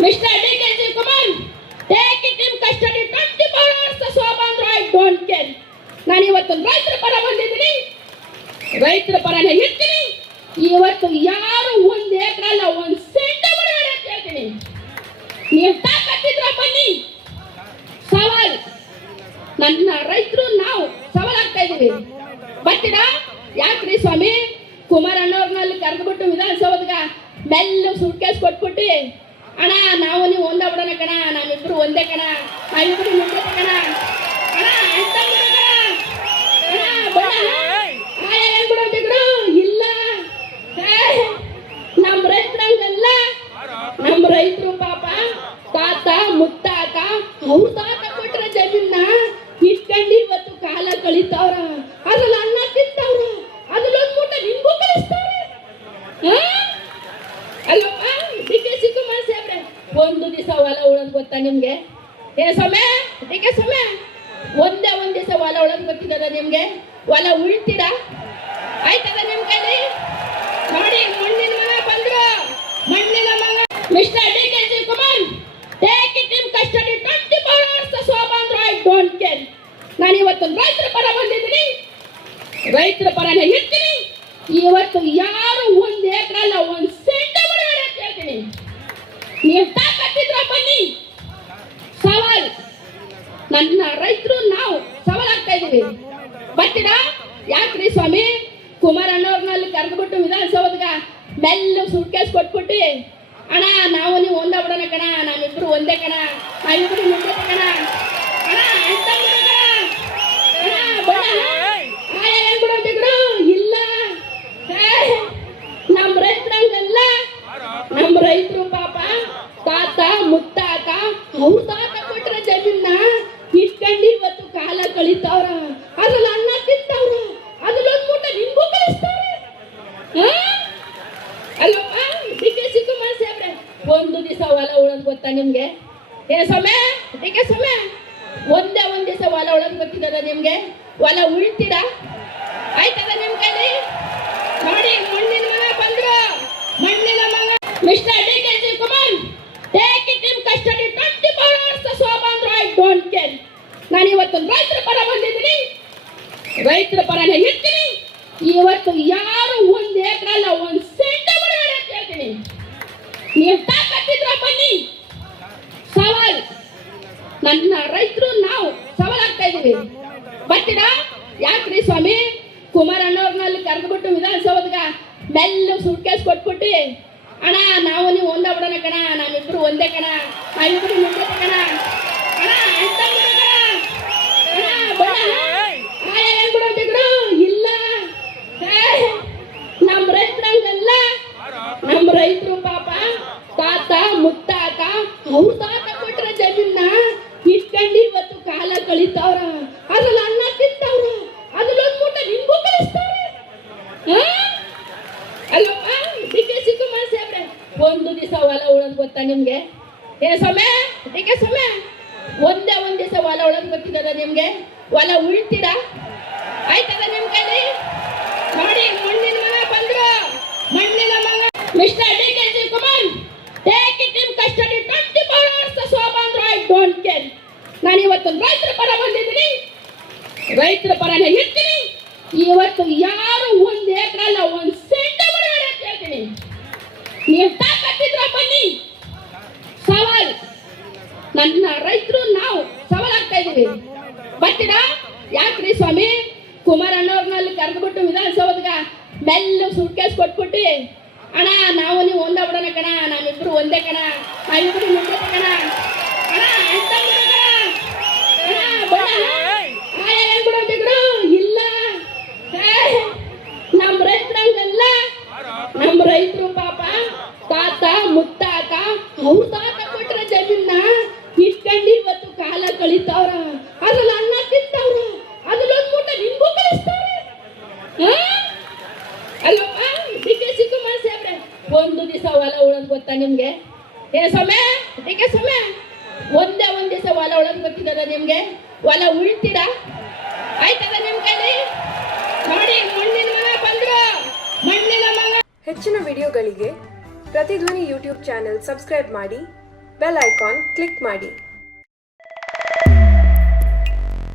Mr. DK Kumar, take it in custody 24 hours. Shobhan Roy don't care. ನಾನು ಇವತ್ತು ರೈತರ ಪರ ಬಂದಿದ್ದೀನಿ, ರೈತರ ಪರನೇ ಇರ್ತೀನಿ. ಇವತ್ತು ಯಾರು ಒಂದು ಎಕರೆ ಒಂದು ಸೆಂಟ್ ಬಿಡಬೇಡ ಅಂತ ಹೇಳ್ತೀನಿ. ನೀವು ತಾಕತ್ತಿದ್ರ ಬನ್ನಿ, ಸವಾಲ್. ನನ್ನ ರೈತರು ನಾವು ಸವಾಲಾಗ್ತಾ ಇದೀವಿ. ಬರ್ತೀರಾ? ಯಾಕ್ರಿ ಸ್ವಾಮಿ? ಕುಮಾರಣ್ಣವ್ರನಲ್ಲಿ ಕರೆದ್ಬಿಟ್ಟು ವಿಧಾನಸೌಧಗ ಮೆಲ್ಲ ಸುಟ್ಕೇಸ್ ಕೊಟ್ಬಿಟ್ಟು, ಅಣ್ಣ ನಾವು ನೀವು ಒಂದ ಬಿಡೋಣ ಕಣ, ನಾವಿಬ್ರು ಒಂದೇ ಕಣ, ನಾವಿಬ್ರು ಮುಂದೆ ಕಣ, ಅಣ್ಣ ಎಂತ ಏನ್ ಬಿಡೋದಿದ್ರು ಇಲ್ಲ. ನಮ್ಮ ರೈತರಂಗಲ್ಲ, ನಮ್ಮ ರೈತರು ಪಾಪ ತಾತ ಮುತ್ತಾತ ಅವ್ರ ತಾತ ಕೊಟ್ರ ಜಮೀನ ಇಟ್ಕೊಂಡು ಇವತ್ತು ಕಾಲ ಕಳಿತಾವ್ರ. ಅದ್ರಲ್ಲಿ ಅನ್ನ ತಿಂತವ್ರು, ಅದ್ರಲ್ಲೊಂದು ಮೂಟ ನಿಮ್ಗೂ ಕಳಿಸ್ತಾರೆ ಅಲ್ಲಪ್ಪ. DK ಶಿವಕುಮಾರ್ ಸಾಹೇಬ್ರೆ, ಒಂದು ದಿವಸ ಹೊಲ ಉಳೋದ್ ಗೊತ್ತಾ ನಿಮ್ಗೆ? ಏ ಸಮಯ DK ಸಮಯ, ಒಂದೇ ಒಂದ್ ದಿವಸ ಹೊಲ ಉಳೋದ್ ಗೊತ್ತಿದ್ದದ ನಿಮ್ಗೆ? ಹೊಲ ಉಳ್ತೀರಾ? ಆಯ್ತದ ನಿಮ್ ಕೈಲಿ ನೋಡಿ. ಮಣ್ಣಿನ ಮಗ ಬಂದ್ರು, ಮಣ್ಣಿನ ಮಗ. Mister DK Shivakumar, take it in custody 24 hours. Shobhan Rai don't care. ನಾನು ಇವತ್ತು ರೈತರ ಪರ ಬಂದಿದ್ದೀನಿ, ರೈತರ ಪರನೇ ಇರ್ತೀನಿ. ಇವತ್ತು ಯಾರು ಒಂದು ಎಕರೆ ಒಂದು ಸೆಂಟ್ ಬಿಡಬೇಡ ಅಂತ ಹೇಳ್ತೀನಿ. ನೀವು ತಾಕತ್ತಿದ್ರ ಬನ್ನಿ, ಸವಾಲ್. ನನ್ನ ರೈತರು ನಾವು ಸವಾಲಾಗ್ತಾ ಇದೀವಿ. ಬರ್ತೀರಾ? ಯಾಕ್ರಿ ಸ್ವಾಮಿ? ಕುಮಾರಣ್ಣವ್ರನಲ್ಲಿ ಕರೆದ್ಬಿಟ್ಟು ವಿಧಾನಸೌಧಗ ಮೆಲ್ಲ ಸುಟ್ಕೇಸ್ ಕೊಟ್ಬಿಟ್ಟು, ಅಣ್ಣ ನಾವು ನೀವು ಒಂದ ಬಿಡೋಣ ಕಣ, ನಾವಿಬ್ರು ಒಂದೇ ಕಣ, ನಾವಿಬ್ರು ಮುಂದೆ ಕಣ, ಅಣ್ಣ ಎಂತ ಏನ್ ಬಿಡೋದಿದ್ರು ಇಲ್ಲ. ನಮ್ಮ ರೈತರಂಗಲ್ಲ, ನಮ್ಮ ರೈತರು ಪಾಪ ತಾತ ಮುತ್ತಾತ ಅವ್ರ ತಾತ ಕೊಟ್ರ ಜಮೀನ ಇಟ್ಕೊಂಡು ಇವತ್ತು ಕಾಲ ಕಳಿತಾವ್ರ. ಅದ್ರಲ್ಲಿ ಅನ್ನ ತಿಂತವ್ರು, ಅದ್ರಲ್ಲೊಂದು ಮೂಟ ನಿಮ್ಗೂ ಕಳಿಸ್ತಾರೆ ಅಲ್ಲಪ್ಪ. DK ಶಿವಕುಮಾರ್ ಸಾಹೇಬ್ರೆ, ಒಂದು ದಿವಸ ಹೊಲ ಉಳೋದ್ ಗೊತ್ತಾ ನಿಮ್ಗೆ? ಏ ಸಮಯ DK ಸಮಯ, ಒಂದೇ ಒಂದ್ ದಿವಸ ಹೊಲ ಉಳೋದ್ ಗೊತ್ತಿದ್ದದ ನಿಮ್ಗೆ? ಹೊಲ ಉಳ್ತೀರಾ? ಆಯ್ತದ ನಿಮ್ ಕೈಲಿ ನೋಡಿ. ಮಣ್ಣಿನ ಮಗ ಬಂದ್ರು, ಮಣ್ಣಿನ ಮಗ. Mister DK Shivakumar, take it in custody 24 hours. Shobhan Rai don't care. ನಾನು ಇವತ್ತು ರೈತರ ಪರ ಬಂದಿದ್ದೀನಿ, ರೈತರ ಪರನೇ ಇರ್ತೀನಿ. ಇವತ್ತು ಯಾರು ಒಂದು ಎಕರೆ ಒಂದು ಸೆಂಟ್ ಬಿಡಬೇಡ ಅಂತ ಹೇಳ್ತೀನಿ. ನೀವು ತಾಕತ್ತಿದ್ರ ಬನ್ನಿ, ಸವಾಲ್. ನನ್ನ ರೈತರು ನಾವು ಸವಾಲಾಗ್ತಾ ಇದೀವಿ. ಬರ್ತೀರಾ? ಯಾಕ್ರಿ ಸ್ವಾಮಿ? ಕುಮಾರಣ್ಣವ್ರನಲ್ಲಿ ಕರೆದ್ಬಿಟ್ಟು ವಿಧಾನಸೌಧಗ ಮೆಲ್ಲ ಸುಟ್ಕೇಸ್ ಕೊಟ್ಬಿಟ್ಟು, ಅಣ್ಣ ನಾವು ನೀವು ಒಂದ ಬಿಡೋಣ ಕಣ, ನಾವಿಬ್ರು ಒಂದೇ ಕಣ, ನಾವಿಬ್ರು ಮುಂದೆ ಕಣ, ಅಣ್ಣ ಎಂತ ಏನ್ ಬಿಡೋದಿದ್ರು ಇಲ್ಲ. ನಮ್ಮ ರೈತರಂಗಲ್ಲ, ನಮ್ಮ ರೈತರು ಪಾಪ ತಾತ ಮುತ್ತಾತ ಅವ್ರ ತಾತ ಕೊಟ್ರ ಜಮೀನ ಇಟ್ಕೊಂಡು ಇವತ್ತು ಕಾಲ ಕಳಿತಾವ್ರ. ಅದ್ರಲ್ಲಿ ಅನ್ನ ತಿಂತವ್ರು, ಅದ್ರಲ್ಲೊಂದು ಮೂಟ ನಿಮ್ಗೂ ಕಳಿಸ್ತಾರೆ ಅಲ್ಲಪ್ಪ. DK ಶಿವಕುಮಾರ್ ಸಾಹೇಬ್ರೆ, ಒಂದು ದಿವಸ ಹೊಲ ಉಳೋದ್ ಗೊತ್ತಾ ನಿಮ್ಗೆ? ಏ ಸಮಯ DK ಸಮಯ, ಒಂದೇ ಒಂದ್ ದಿವಸ ಹೊಲ ಉಳೋದ್ ಗೊತ್ತಿದ್ದದ ನಿಮ್ಗೆ? ಹೊಲ ಉಳ್ತೀರಾ? ಆಯ್ತದ ನಿಮ್ ಕೈಲಿ ನೋಡಿ. ಮಣ್ಣಿನ ಮಗ ಬಂದ್ರು, ಮಣ್ಣಿನ ಮಗ. Mister DK Shivakumar, take it in custody 24 hours. Shobhan Rai don't care. ನಾನು ಇವತ್ತು ರೈತರ ಪರ ಬಂದಿದ್ದೀನಿ, ರೈತರ ಪರನೇ ಇರ್ತೀನಿ. ಇವತ್ತು ಯಾರು ಒಂದು ಎಕರೆ ಒಂದು ಸೆಂಟ್ ಬಿಡಬೇಡ ಅಂತ ಹೇಳ್ತೀನಿ. ನೀವು ತಾಕತ್ತಿದ್ರ ಬನ್ನಿ, ಸವಾಲ್. ನನ್ನ ರೈತರು ನಾವು ಸವಾಲಾಗ್ತಾ ಇದೀವಿ. ಬರ್ತೀರಾ? ಯಾಕ್ರಿ ಸ್ವಾಮಿ? ಕುಮಾರಣ್ಣವ್ರನಲ್ಲಿ ಕರೆದ್ಬಿಟ್ಟು ವಿಧಾನಸೌಧಗ ಮೆಲ್ಲ ಸುಟ್ಕೇಸ್ ಕೊಟ್ಬಿಟ್ಟು, ಅಣ್ಣ ನಾವು ನೀವು ಒಂದ ಬಿಡೋಣ ಕಣ, ನಾವಿಬ್ರು ಒಂದೇ ಕಣ, ನಾವಿಬ್ರು ಮುಂದೆ ಕಣ, ಅಣ್ಣ ಎಂತ ಏನ್ ಬಿಡೋದಿದ್ರು ಇಲ್ಲ. ನಮ್ಮ ರೈತರಂಗಲ್ಲ, ನಮ್ಮ ರೈತರು ಪಾಪ ತಾತ ಮುತ್ತಾತ ಅವ್ರ ತಾತ ಕೊಟ್ರ ಜಮೀನ ಇಟ್ಕೊಂಡು ಇವತ್ತು ಕಾಲ ಕಳಿತಾವ್ರ. ಅದ್ರಲ್ಲಿ ಅನ್ನ ತಿಂತವ್ರು, ಅದ್ರಲ್ಲೊಂದು ಮೂಟ ನಿಮ್ಗೂ ಕಳಿಸ್ತಾರೆ ಅಲ್ಲಪ್ಪ. DK ಶಿವಕುಮಾರ್ ಸಾಹೇಬ್ರೆ, ಒಂದು ದಿವಸ ಹೊಲ ಉಳೋದ್ ಗೊತ್ತಾ ನಿಮ್ಗೆ? ಏ ಸಮಯ DK ಸಮಯ, ಒಂದೇ ಒಂದ್ ದಿವಸ ಹೊಲ ಉಳೋದ್ ಗೊತ್ತಿದ್ದದ ನಿಮ್ಗೆ? ಹೊಲ ಉಳ್ತೀರಾ? ಆಯ್ತದ ನಿಮ್ ಕೈಲಿ ನೋಡಿ. ಮಣ್ಣಿನ ಮಗ ಬಂದ್ರು, ಮಣ್ಣಿನ ಮಗ. ಹೆಚ್ಚಿನ ವಿಡಿಯೋಗಳಿಗೆ ಪ್ರತಿಧ್ವನಿ ಯೂಟ್ಯೂಬ್ ಚಾನೆಲ್ ಸಬ್ಸ್ಕ್ರೈಬ್ ಮಾಡಿ ಬೆಲ್ ಐಕಾನ್ ಕ್ಲಿಕ್ ಮಾಡಿ.